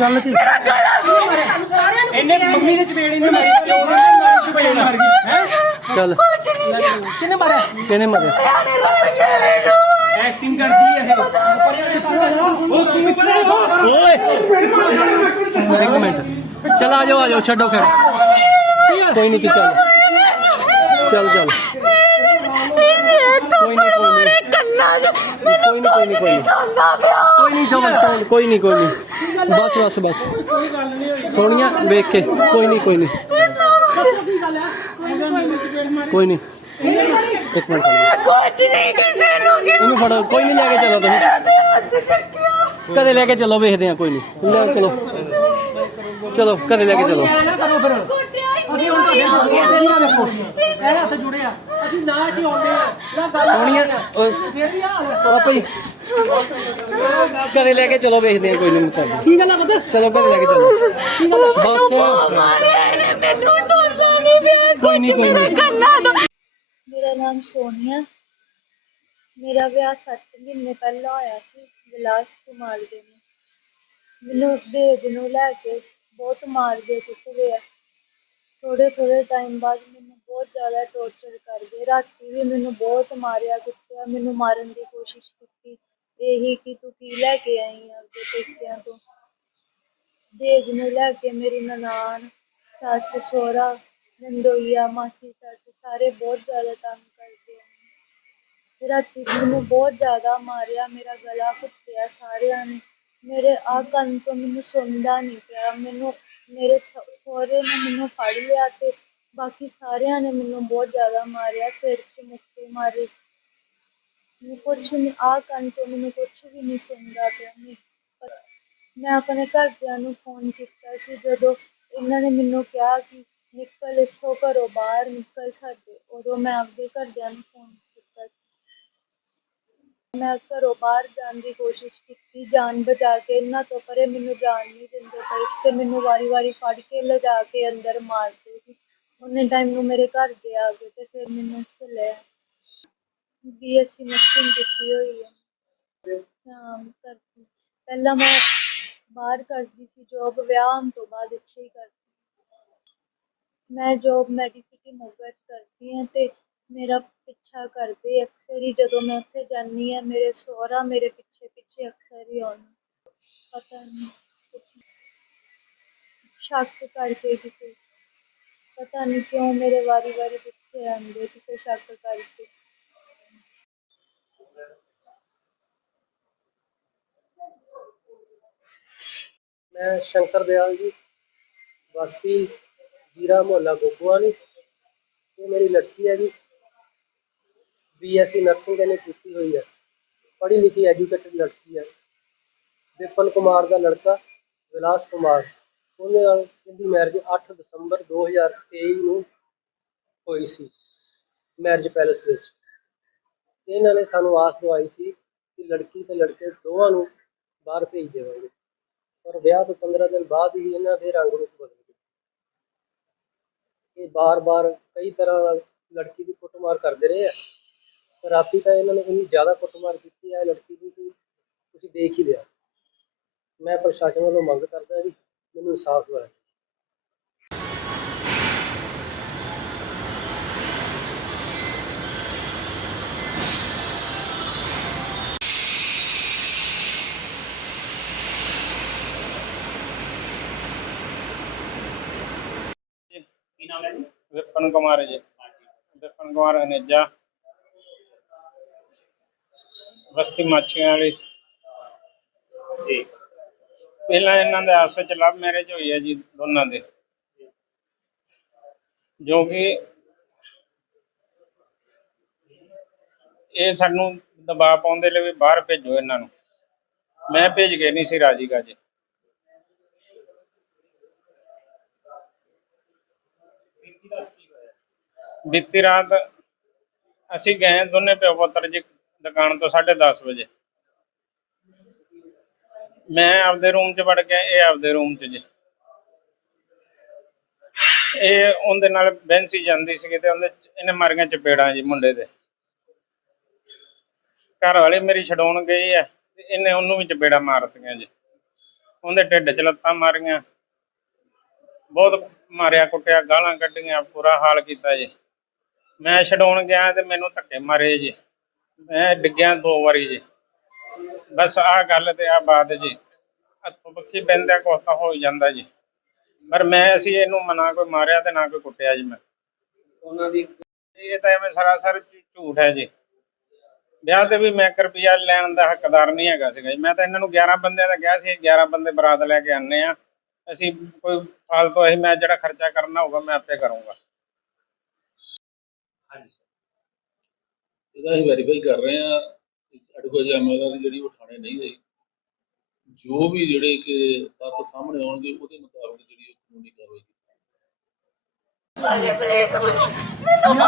ਗੱਲ ਕੀ? ਮੇਰਾ ਗਲਾ ਇਹਨੇ ਮੰਮੀ ਦੇ ਚਪੇੜ ਇਹਨੇ ਮਾਰੀ। ਮਾਰੀ ਚਪੇੜ ਮਾਰ ਗਈ ਹੈ? ਚੱਲ। ਕੁਝ ਨਹੀਂ ਗਿਆ ਕਿਹਨੇ ਮਾਰਿਆ? ਕਿਹਨੇ ਮਾਰਿਆ? ਐਕਟਿੰਗ ਕਰਦੀ ਹੈ ਇਹ। ਉਹ ਤੂੰ ਪਿੱਛੇ ਹੋ ਓਏ। ਇੱਕ ਮਿੰਟ। ਚਲ ਆ ਜਾਓ ਆ ਜਾਓ ਛੱਡੋ ਫਿਰ ਕੋਈ ਨਹੀਂ ਤੂੰ ਚੱਲ। ਚੱਲ ਚੱਲ। ਕੋਈ ਨਹੀਂ, ਕੋਈ ਨਹੀਂ। ਕੰਨਾਂ 'ਚ ਕੋਈ ਨਹੀਂ, ਕੋਈ ਨਹੀਂ, ਕੋਈ ਨਹੀਂ। ਕੋਈ ਨਹੀਂ ਜਮਨ ਕੋਈ ਨਹੀਂ ਕੋਈ ਨਹੀਂ ਬਸ ਬਸ ਬਸ। ਸੋਹਣੀਆਂ ਵੇਖ ਕੇ ਕੋਈ ਨਹੀਂ ਕੋਈ ਨਹੀਂ ਕੋਈ ਨਹੀਂ ਇੱਕ ਮਿੰਟ। ਖੜੋ। ਕੁਝ ਨਹੀਂ ਕਿਸੇ ਨੂੰ ਇਹਨੂੰ ਫੜੋ ਕੋਈ ਨਹੀਂ ਲੈ ਕੇ ਚਲੋ ਤੁਸੀਂ। ਕਦੇ ਲੈ ਕੇ ਚਲੋ ਵੇਖਦੇ ਆ ਕੋਈ ਨਹੀਂ ਲੈ ਚਲੋ। ਚਲੋ ਕਦੇ ਲੈ ਕੇ ਚਲੋ। ਕੁੱਟਿਆ ਅਸੀਂ ਹੁਣ ਤੁਹਾਡੇ ਹੱਥ ਨਹੀਂ ਦੇਖੋ ਇਹ ਹੱਥ ਜੁੜੇ ਆ। ਅਸੀਂ ਨਾ ਇੱਥੇ ਆਉਂਦੇ ਆ। ਨਾ ਗੱਲ ਸੋਹਣੀਆਂ। ਓਏ। ਫੇਰ ਵੀ ਹਾਲ ਪਾਪਾ ਜੀ ਕਦੇ ਲੈ ਕੇ ਚਲੋ ਵੇਖਦੇ ਆ ਕੋਈ ਨਹੀਂ ਮੁੱਕਾ ਕੀ ਗੱਲ ਆ ਬਦ ਚਲੋ ਕਦੇ ਲੈ ਕੇ ਚਲੋ। ਬਸ ਮਾਰਿਆ ਇਹਨੇ ਮੈਨੂੰ ਸੁਣਦਾ ਨਹੀਂ ਪਿਆ ਕੋਈ ਨਹੀਂ, ਕੋਈ ਮੇਰੇ ਨਹੀਂ। ਕੰਨਾਂ ਤੋਂ ਮੇਰਾ ਨਾਮ ਸੋਨੀਆ ਮੇਰਾ ਵਿਆਹ 7 ਮਹੀਨੇ ਪਹਿਲਾਂ ਹੋਇਆ ਸੀ ਵਿਲਾਸ ਕੁਮਾਰ ਦੇ ਨਾਲ। ਮੈਨੂੰ ਦਹੇਜ ਨੂੰ ਲੈ ਕੇ ਬਹੁਤ ਮਾਰਦੇ ਕੁੱਟਦੇ ਆ। ਥੋੜੇ ਥੋੜੇ ਟਾਈਮ ਬਾਅਦ ਮੈਨੂੰ ਬਹੁਤ ਜ਼ਿਆਦਾ ਟੋਰਚਰ ਕਰਦੇ ਰਾਤੀ ਵੀ ਮੈਨੂੰ ਬਹੁਤ ਮਾਰਿਆ, ਕੁੱਟਿਆ, ਮੈਨੂੰ ਮਾਰਨ ਦੀ ਕੋਸ਼ਿਸ਼ ਕੀਤੀ। ਇਹੀ ਕਿ ਤੂੰ ਕੀ ਲੈ ਕੇ ਆਈ ਆ ਆਪਣੇ ਪੇਕਿਆਂ ਤੋਂ? ਦਹੇਜ ਨੂੰ ਲੈ ਕੇ ਮੇਰੀ ਨਨਾਣ, ਸੱਸ, ਸਹੁਰਾ, ਨੰਦੋਈਆ, ਮਾਸੀ, ਸੱਸ ਸਾਰੇ ਬਹੁਤ ਜ਼ਿਆਦਾ ਤੰਗ ਕਰਦੇ ਆ। ਰਾਤੀ ਮੈਨੂੰ ਬਹੁਤ ਜ਼ਿਆਦਾ ਮਾਰਿਆ, ਮੇਰਾ ਗਲਾ ਘੁੱਟਿਆ ਸਾਰਿਆਂ ਨੇ। ਮੇਰੇ ਆਹ ਕੰਨ ਤੋਂ ਮੈਨੂੰ ਸੁਣਦਾ ਨਹੀਂ ਪਿਆ। ਮੈਨੂੰ ਮੇਰੇ ਸ- ਸਹੁਰੇ ਨੇ ਮੈਨੂੰ ਫੜ ਲਿਆ ਤੇ ਬਾਕੀ ਸਾਰਿਆਂ ਨੇ ਮੈਨੂੰ ਬਹੁਤ ਜ਼ਿਆਦਾ ਮਾਰਿਆ, ਸਿਰ 'ਚ ਮੁੱਕੇ ਮਾਰੇ। ਮੈਨੂੰ ਕੁਛ ਨਹੀਂ ਆਹ ਕੰਨ ਤੋਂ ਮੈਨੂੰ ਕੁਛ ਵੀ ਨਹੀਂ ਸੁਣਦਾ ਪਿਆ ਮੈਂ। ਮੈਂ ਆਪਣੇ ਘਰਦਿਆਂ ਨੂੰ ਫੋਨ ਕੀਤਾ ਸੀ, ਜਦੋਂ ਇਹਨਾਂ ਨੇ ਮੈਨੂੰ ਕਿਹਾ ਕਿ ਨਿਕਲ ਇੱਥੋਂ ਘਰੋਂ ਬਾਹਰ ਨਿਕਲ ਸਾਡੇ, ਉਦੋਂ ਮੈਂ ਆਪਦੇ ਘਰਦਿਆਂ ਨੂੰ ਫੋਨ ਕੀਤਾ ਸੀ। ਮੈਂ ਘਰੋਂ ਬਾਹਰ ਜਾਣ ਦੀ ਕੋਸ਼ਿਸ਼ ਕੀਤੀ ਜਾਨ ਬਚਾ ਕੇ ਇਹਨਾਂ ਤੋਂ ਪਰੇ ਮੈਨੂੰ ਜਾਣ ਨਹੀਂ ਦਿੰਦੇ ਪਏ, ਤੇ ਮੈਨੂੰ ਵਾਰੀ ਵਾਰੀ ਫੜ ਕੇ ਲਿਜਾ ਕੇ ਅੰਦਰ ਮਾਰ ਸੀ ਟਾਈਮ ਨੂੰ ਮੇਰੇ ਘਰ ਦੇ ਆ ਗਏ ਤੇ ਫਿਰ ਮੈਨੂੰ ਇੱਥੇ ਲੈ ਬੀਐਸਸੀ ਨਰਸਿੰਗ ਕੀਤੀ ਹੋਈ ਹੈ ਹਾਂ ਕਰਦੀ ਪਹਿਲਾਂ ਮੈਂ ਬਾਹਰ ਕਰਦੀ ਸੀ ਜੋਬ ਵਿਆਹ ਹੋਣ ਤੋਂ ਬਾਅਦ ਇੱਥੇ ਹੀ ਕਰਦੀ। ਮੈਂ ਜੋਬ ਮੈਡੀਸਿਟੀ ਮੋਗਾ 'ਚ ਕਰਦੀ ਹਾਂ ਤੇ ਮੇਰਾ ਪਿੱਛਾ ਕਰਦੇ ਅਕਸਰ ਹੀ ਜਦੋਂ ਮੈਂ ਉੱਥੇ ਜਾਂਦੀ ਹਾਂ ਮੇਰੇ ਸਹੁਰਾ ਮੇਰੇ ਪਿੱਛੇ ਪਿੱਛੇ ਅਕਸਰ ਹੀ ਆਉਂਦੇ। ਪਤਾ ਨਹੀਂ ਸ਼ੱਕ ਕਰਕੇ ਕਿਸੇ ਪਤਾ ਨਹੀਂ ਕਿਉਂ ਮੇਰੇ ਵਾਰੀ ਵਾਰੀ ਪਿੱਛੇ ਆਉਂਦੇ ਕਿਸੇ ਸ਼ੱਕ ਕਰਕੇ ਮੈਂ ਸ਼ੰਕਰ ਦਿਆਲ ਜੀ ਵਾਸੀ ਜੀਰਾ ਮੁਹੱਲਾ ਗੋਗੋਵਾਲੀ ਇਹ ਮੇਰੀ ਲੜਕੀ ਹੈ ਜੀ ਬੀਐਸਸੀ ਨਰਸਿੰਗ ਇਹਨੇ ਕੀਤੀ ਹੋਈ ਹੈ ਪੜ੍ਹੀ ਲਿਖੀ ਐਜੂਕੇਟਡ ਲੜਕੀ ਹੈ ਵਿਪਨ ਕੁਮਾਰ ਦਾ ਲੜਕਾ ਵਿਲਾਸ ਕੁਮਾਰ ਉਹਦੇ ਨਾਲ ਇਹਦੀ ਮੈਰਿਜ 8 ਦਸੰਬਰ 2023 ਨੂੰ ਹੋਈ ਸੀ ਮੈਰਿਜ ਪੈਲੇਸ ਵਿੱਚ। ਇਹਨਾਂ ਨੇ ਸਾਨੂੰ ਆਸ ਦਵਾਈ ਸੀ ਕਿ ਲੜਕੀ ਤੇ ਲੜਕੇ ਦੋਵਾਂ ਨੂੰ ਬਾਹਰ ਭੇਜ ਦੇਵਾਂਗੇ। ਪਰ ਵਿਆਹ ਤੋਂ 15 ਦਿਨ ਬਾਅਦ ਹੀ ਇਹਨਾਂ ਦੇ ਰੰਗ ਰੂਪ ਬਦਲ ਗਏ। ਇਹ ਬਾਰ-ਬਾਰ ਕਈ ਤਰ੍ਹਾਂ ਨਾਲ ਲੜਕੀ ਦੀ ਕੁੱਟਮਾਰ ਕਰਦੇ ਰਹੇ ਆ। ਰਾਤੀ ਤਾਂ ਇਹਨਾਂ ਨੇ ਇੰਨੀ ਜ਼ਿਆਦਾ ਕੁੱਟਮਾਰ ਕੀਤੀ ਹੈ ਲੜਕੀ ਦੀ ਕਿ ਤੁਸੀਂ ਦੇਖ ਹੀ ਲਿਆ। ਮੈਂ ਪ੍ਰਸ਼ਾਸਨ ਵੱਲੋਂ ਮੰਗ ਕਰਦਾ ਜੀ ਮੈਨੂੰ ਇਨਸਾਫ ਦਿਵਾਇਆ ਕੀ ਨਾਮ ਹੈ ਜੀ ਵਿਪਨ ਕੁਮਾਰ ਜੀ ਵਿਪਨ ਕੁਮਾਰ ਹਨੇਜਾ ਬਸਤੀ ਮਾਛੀਆਂ ਵਾਲੀ ਜੀ ਪਹਿਲਾਂ ਇਹਨਾਂ ਦੇ ਆਪਸ ਵਿੱਚ ਲਵ ਮੈਰਿਜ ਹੋਈ ਹੈ ਜੀ, ਦੋਨਾਂ ਦੇ। ਜੋ ਕਿ ਇਹ ਸਾਨੂੰ ਦਬਾਅ ਪਾਉਂਦੇ ਲਈ ਵੀ ਬਾਹਰ ਭੇਜੋ ਇਹਨਾਂ ਨੂੰ। ਮੈਂ ਭੇਜ ਕੇ ਨਹੀਂ ਸੀ ਰਾਜੀ ਗਾ ਜੀ ਬੀਤੀ ਰਾਤ ਅਸੀਂ ਗਏ ਦੋਨੇ ਪਿਓ ਪੁੱਤਰ ਜੀ ਦੁਕਾਨ ਤੋਂ 10:30 ਵਜੇ। ਮੈਂ ਆਪਦੇ ਰੂਮ 'ਚ ਵੜ ਗਿਆ, ਇਹ ਆਪਦੇ ਰੂਮ 'ਚ ਜੀ। ਇਹ ਉਹਦੇ ਨਾਲ ਬੈਂਸੀ ਜਾਂਦੀ ਸੀ ਤੇ ਉਹਦੇ ਇਹਨੇ ਮਾਰੀਆਂ ਚਪੇੜਾਂ ਜੀ ਮੁੰਡੇ ਦੇ। ਘਰ ਵਾਲੇ ਮੇਰੀ ਛਡਾਉਣ ਗਈ ਹੈ ਇਹਨੇ ਉਹਨੂੰ ਵੀ ਚਪੇੜਾਂ ਮਾਰਤੀਆਂ ਜੀ। ਉਹਦੇ ਢਿੱਡ 'ਚ ਲੱਤਾਂ ਮਾਰੀਆਂ। ਬਹੁਤ ਮਾਰਿਆ ਕੁੱਟਿਆ, ਗਾਲਾਂ ਕੱਢੀਆਂ, ਬੁਰਾ ਹਾਲ ਕੀਤਾ ਜੀ। ਮੈਂ ਛਡਾਉਣ ਗਿਆ ਤੇ ਮੈਨੂੰ ਧੱਕੇ ਮਾਰੇ ਜੀ। ਮੈਂ ਡਿੱਗਿਆ ਦੋ ਵਾਰੀ ਜੀ। ਬਸ ਆਹ ਗੱਲ ਤੇ ਆ ਬਾਤ ਜੀ। ਹੱਥੋਂ ਬੱਖੀ ਬੰਦਿਆ ਕੁਛ ਤਾਂ ਹੋ ਹੀ ਜਾਂਦਾ ਜੀ। ਪਰ ਮੈਂ ਅਸੀਂ ਇਹਨੂੰ ਮਨਾ ਕੋਈ ਮਾਰਿਆ ਤੇ ਨਾ ਕੋਈ ਕੁੱਟਿਆ ਜੀ ਮੈਂ। ਉਹਨਾਂ ਦੀ ਇਹ ਤਾਂ ਐਵੇਂ ਸਰਾਸਰ ਝੂਠ ਹੈ ਜੀ। ਵਿਆਹ ਤੇ ਵੀ ਮੈਂ ਰੁਪਿਆ ਲੈਣ ਦਾ ਹੱਕਦਾਰ ਨਹੀਂ ਹੈਗਾ ਸੀਗਾ ਜੀ। ਮੈਂ ਤਾਂ ਇਹਨਾਂ ਨੂੰ 11 ਬੰਦਿਆਂ ਦਾ ਕਿਹਾ ਸੀ 11 ਬੰਦੇ ਬਰਾਤ ਲੈ ਕੇ ਆਨੇ ਆ। ਅਸੀਂ ਕੋਈ ਫਾਲਤੂ ਅਸੀਂ ਮੈਂ ਜਿਹੜਾ ਖਰਚਾ ਕਰਨਾ ਹੋਊਗਾ ਮੈਂ ਆਪੇ ਕਰੂੰਗਾ। ਇਹਦਾ ਅਸੀਂ ਵੈਰੀਫਾਈ ਕਰ ਰਹੇ ਆ ਸਾਡੇ ਐਮਐਲਆਰ ਜਿਹੜੀ ਉਹ ਥਾਣੇ ਨਹੀਂ ਗਈ ਜੋ ਵੀ ਜਿਹੜੇ ਕਿ ਤੱਥ ਸਾਹਮਣੇ ਆਉਣਗੇ ਉਹਦੇ ਮੁਤਾਬਕ ਜਿਹੜੀ ਉਹ ਕਾਨੂੰਨੀ ਕਾਰਵਾਈ ਕੀਤੀ ਭਾਜੀ